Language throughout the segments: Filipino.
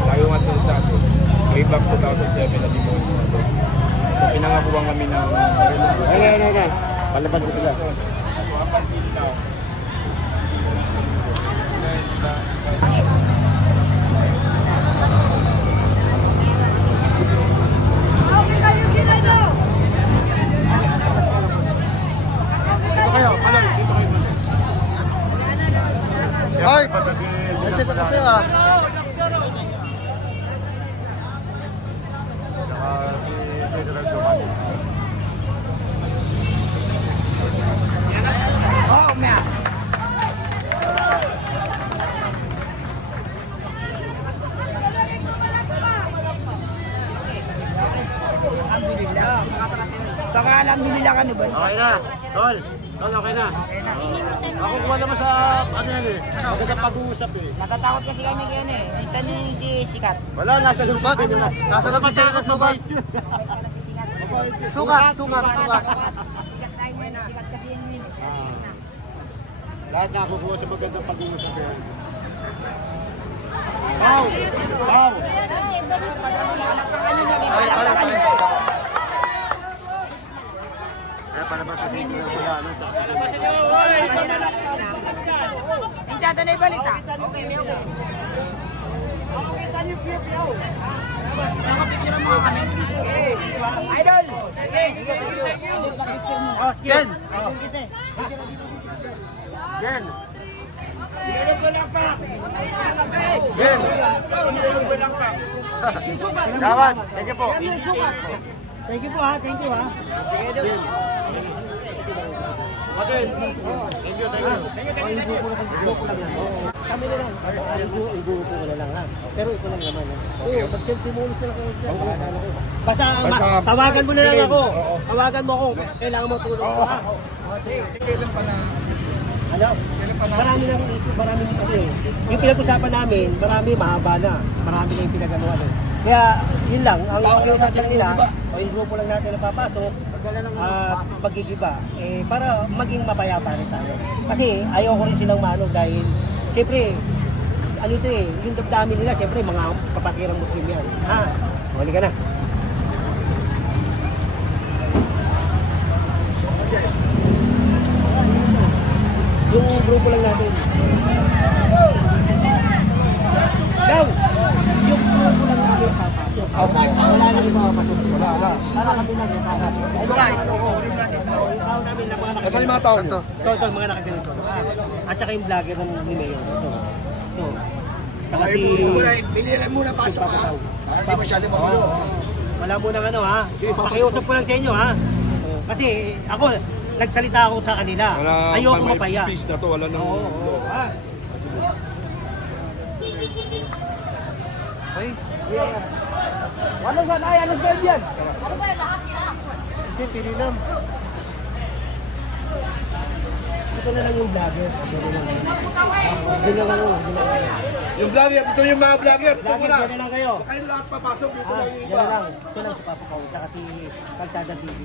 tayo nga sinasabi, way back 2007 na demonyo na to. So pinangakuhan kami ng Ayun. Palabas na sila. Ay! Nagsito kasi ah. Si General Duman. Oh, man! Alhamdulillah. Saka alhamdulillah kami ba? Okay na. Tol, okay na. Ako kuha naman sa ano yan eh. Magandang pag-uusap eh. Natatakot kasi kami yan eh. Minsan yung si Sikat. Wala, nasa lusot din yun. Nasa labas siya ng sugat. Sugat. Sikat tayo mo yun. Sikat kasi yun yun. Lahat na kukuha sa magandang pag-uusap yan. Pau! Pare. Kaya palabas kasi ito na wala. Pincha, ito na yung balita. Okay. Isang ka-picture mo kami. Idol! Idol, pa-picture mo na. Jen! Kawan, sige po. Thank you ha. Thank you. Kami na lang. Grupo ko na lang ha. Pero ito lang naman. Oo, mag-sentimonious na lang ako. Basta tawagan mo na lang ako. Tawagan mo ako. Kailangan mo tulong ko ha. Kailan pa na? Ano? Marami na rin ito, marami na ito eh. Yung pinag-usapan namin, marami mahaba na. Marami na yung pinag-anuan eh. Kaya yun lang, ang pinag-usapan nila, o yung grupo lang natin na papasok, magigiba, eh, para maging mapayapa rin tayo. Kasi ayaw ko rin silang maano dahil, siyempre, ano ito eh, yung damdamin nila, siyempre, mga kapakirang Muslim yan. Ha? Huli ka na. Yung grupo lang natin. Daw! Yung grupo lang natin papasok. Wala na rin mga pasok. Wala. Para kami lang yung papasok. Yung tao namin na mga Asan yung mga tao nyo? So, mga nakaganito. At saka yung vlogger ni Mayor. So, Ay, pilihan muna pasok ha. Hindi masyado magulo. Wala muna ano ha. Pakiusap ko lang sa inyo ha. Kasi ako, nagsalita ako sa kanila. Ayoko mapaya. Peace na to, wala nang... Oo. Ay, Walang sanay, alas ba yan? hindi, pili lang. Ito na lang yung vlogger. Yung vlogger, ito yung mga vlogger. Ito Vlogger, muna. dyan na lang kayo. Kayo lahat papasok dito lang yung Dyan iba. na lang. Ito lang si Papa Pao. Tsaka si Kalsada TV.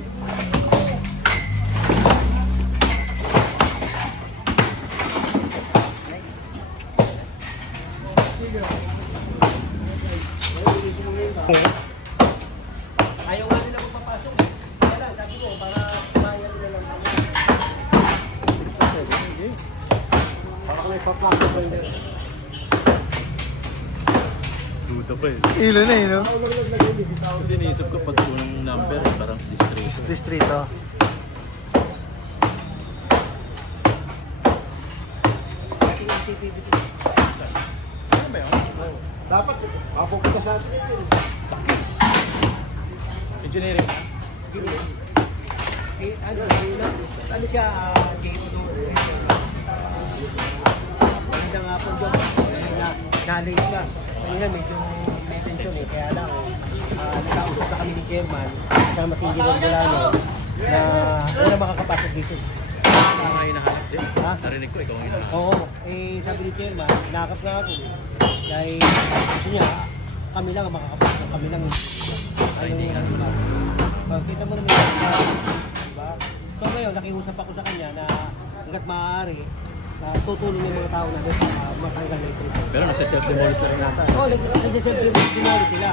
Ayaw nga nila magpapasok. Kaya lang, sabi ko, para bayan nila lang kami. Para may papasok ba yun? Duda pa eh. Ilo na no? Kasi iniisip ko pag unang number, parang distress. Distrito. Dapat, mapupunta sa atin ito. Engineering. Ano siya, J2? Maganda nga po dyan. Knowledge ka. Kanina medyo may tension eh. Kaya lang, nakausap na kami ni Chairman, kasama si Engineer Delano, na wala makakapasok dito. Ikaw nga hinahanap din. Ha? Narinig ko, ikaw nga hinahanap. Oo, sabi ni Chairman, nakap nga ako. Dahil gusto niya, kami lang ang makakapasok. Kami lang kita mo naman diba? So ngayon, nakiusap ako sa kanya na hanggat maaari, tutulong yung mga tao natin para matanggal na ito. Pero nasa-self-demolish na rin nata. Oo, nagsiself-demolish sila.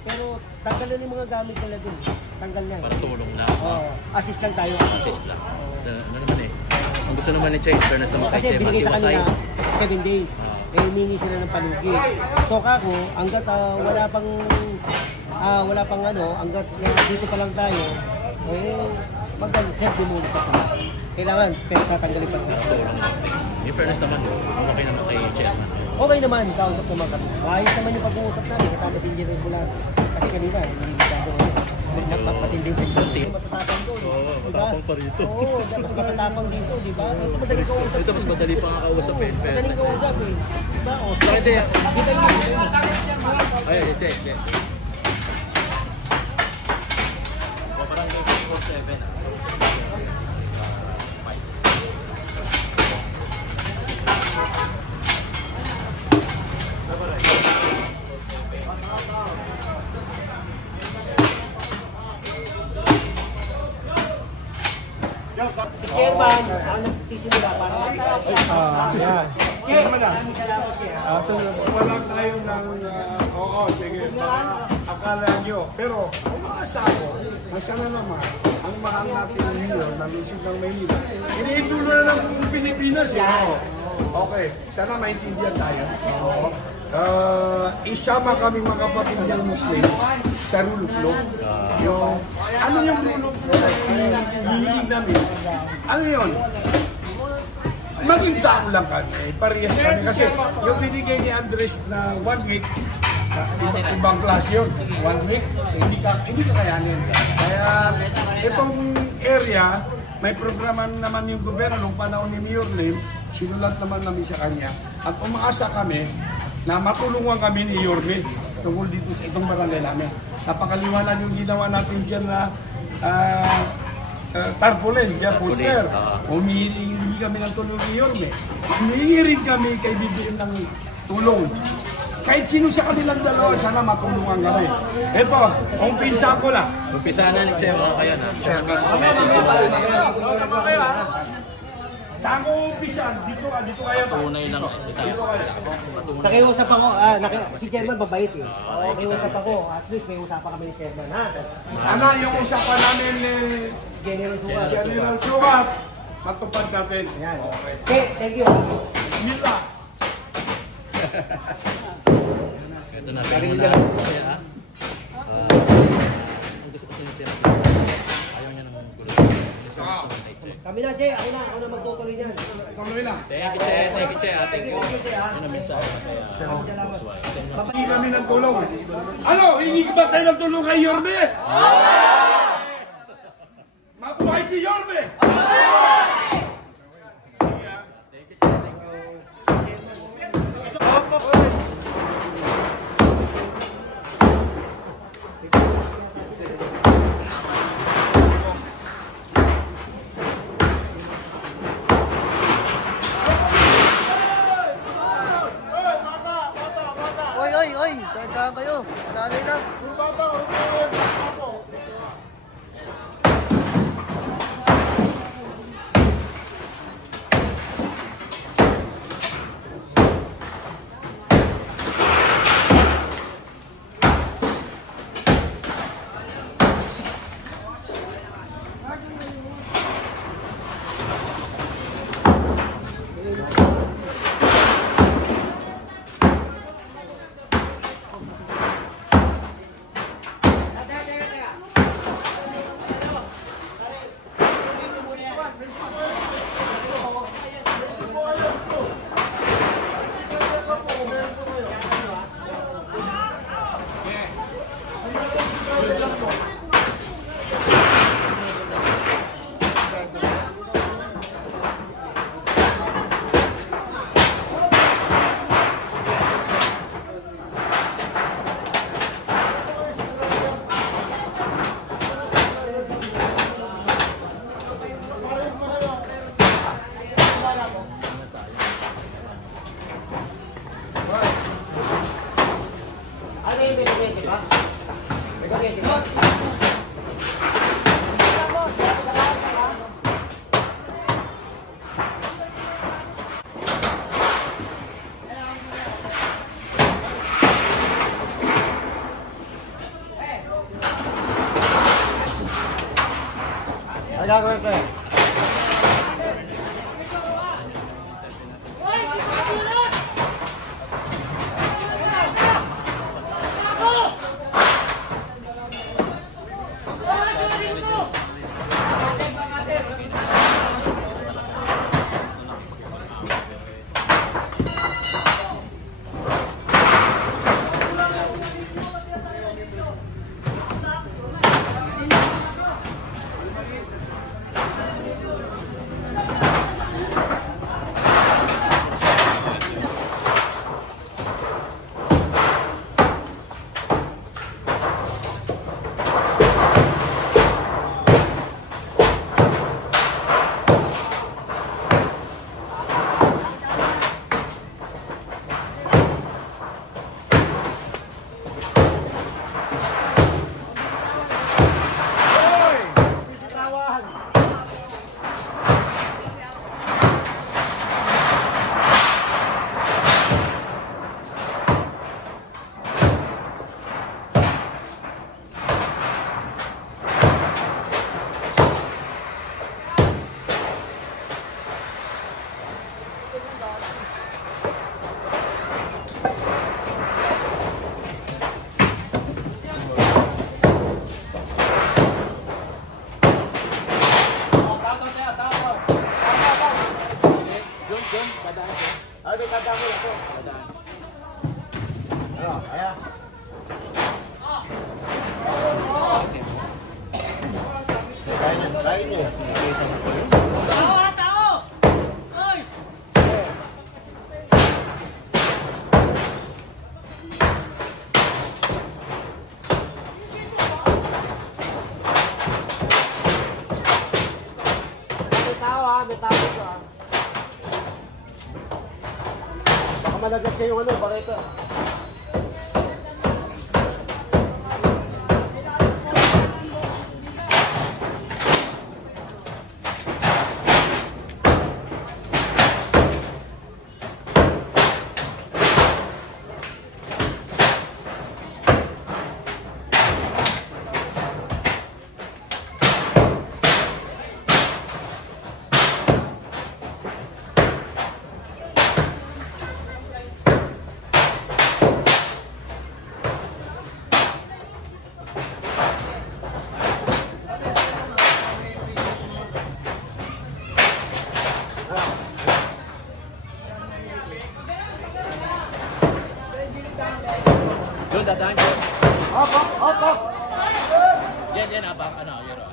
Pero tanggal na yung mga gamit nila dun. Tanggal na. Para tulong na. Oo, assist lang tayo. Assist lang. Ano naman eh. Ang gusto naman ni Che, fairness naman Kasi kay Che, binigay sa mag-iwasay. kanila 7 days. Eh, mini sila ng palugi. So kako, hanggat wala pang ano, hanggat dito pa lang tayo, mag-self-demolish pa sila. Kailangan, pero tatanggalin pa rin. Tulong lang. Yung fairness naman, okay naman kay Che. Okay naman, kausap naman kami. Ayos naman yung pag-uusap namin, kasama si Engineer Bulan. Kasi kanina, hindi masyado matinding sendiri. Matatapang doon. Oo, matapang pa rito. Oo, mas matatapang dito, di ba? Ito madaling kausap. Ito mas madali pa nga kausap eh. Madaling kausap eh. Di ba? O, Bakit eh? kita yun. Ay, Che. Parang 647. Chairman, ang nagsisimula para Yan. Chair, maraming salamat Chair. Wala tayo ng, oo, sige, baka akala nyo. Pero, umaasa ako, nasa na naman, ang mahal natin ninyo, nalusog ng Maynila, iniitulo na ng Pilipinas. Okay, sana maintindihan tayo. Isama kami mga kapatid ng Muslim sa rulok-lok. Ano yung rulok-lok? Hihilig namin. Ano yun? Maging tao lang kami. Parehas kami. Kasi yung binigay ni Andres na 1 week, ibang klase yun. 1 week, hindi ka kayanin. Kaya itong area, may programa naman yung gobyerno nung panahon ni Mayor Lim, sinulat naman namin sa kanya. At umaasa kami na matulungan kami ni Yorme tungkol dito sa itong barangay namin. Napakaliwanag yung ginawa natin dyan na tarpaulin, dyan poster. Humihingi kami ng tulong ni Yorme. Humihingi rin kami kay BBM ng tulong. Kahit sino sa kanilang dalawa, sana matulungan kami. Ito, umpisa ko lang. Umpisa na ni Che, mga kayo na. Saan ko umpisa? Dito kayo ba? Tunay lang. Dito kayo. Nakiusap ako, si Chairman mabait eh. Nakiusap ako, at least may usapan kami ni Chairman ha. Sana yung usapan namin ni General Sugat. Sugat, matupad natin. Ayan. Okay. Okay, thank you. Bismillah. Ito na, pero muna. Ang gusto ko ni Che, ayaw niya naman gulo. Kami na, Jay. Ako na magtutuloy niyan. Tuloy lang. Thank you, Che. Thank you. Yun ang mensahe kay Hindi kami ng tulong. Ano? Hingi ba tayo ng tulong kay Yorme? Mabuhay si Yorme! Oy, dahan kayo. Alalay lang. gagawin ko eh. Malagat siya yung ano, bareta. Doon, dadaan ko. Hop, hop, hop, hop. Yan, abang, ano, yun.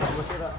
masira.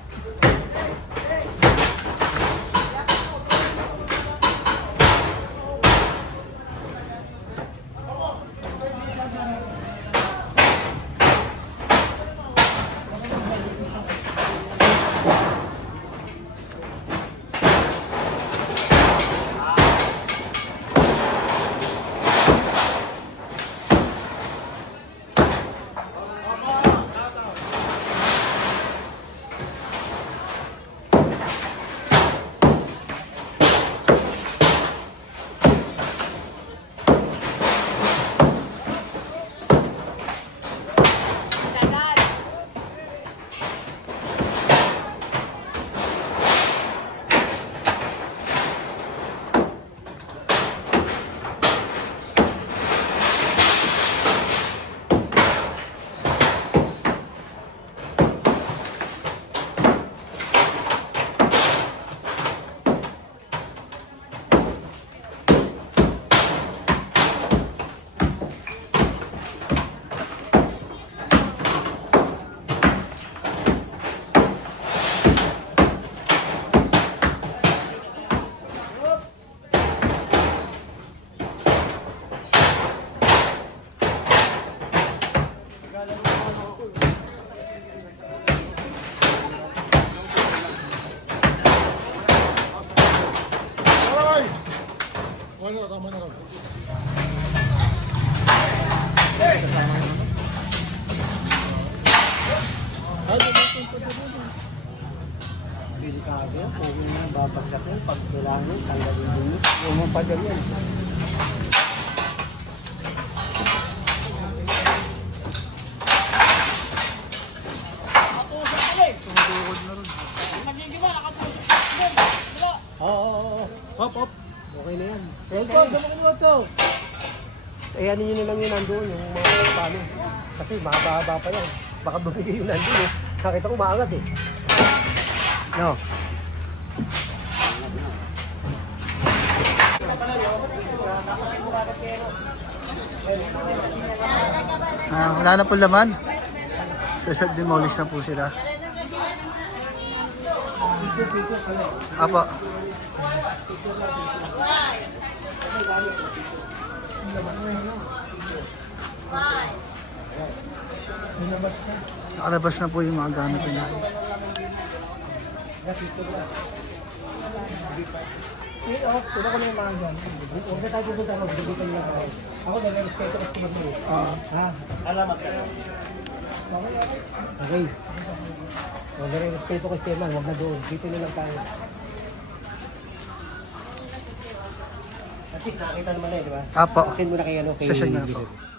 Delikado yan, kung yun ang babagsak yan, pag kailangan tanggalin din yun. Yung mga padal yan. Oo. Hop, hop. Okay na yan. Welcome, dapat mo ito. Eh, ano yun na lang yun nandoon, yung mga paano. Kasi mahaba-haba pa yan. Baka bumigay yung nandoon eh. Nakita ko maangat eh. No. Wala na po laman. Demolish na po sila. Apo. Nakalabas na po yung mga gamit nila. Tuna ko na yung mga dyan. Huwag na tayo pupunta ako, bigyan nila ako. Ako na respeto kasi mag-uwi. Ha? Alamat ka. Okay. Huwag na respeto kasi man, huwag na doon. Dito na lang tayo. At least nakakita naman eh, di ba? Apo. Asin mo na kay ano, kay Session na po. Gilid.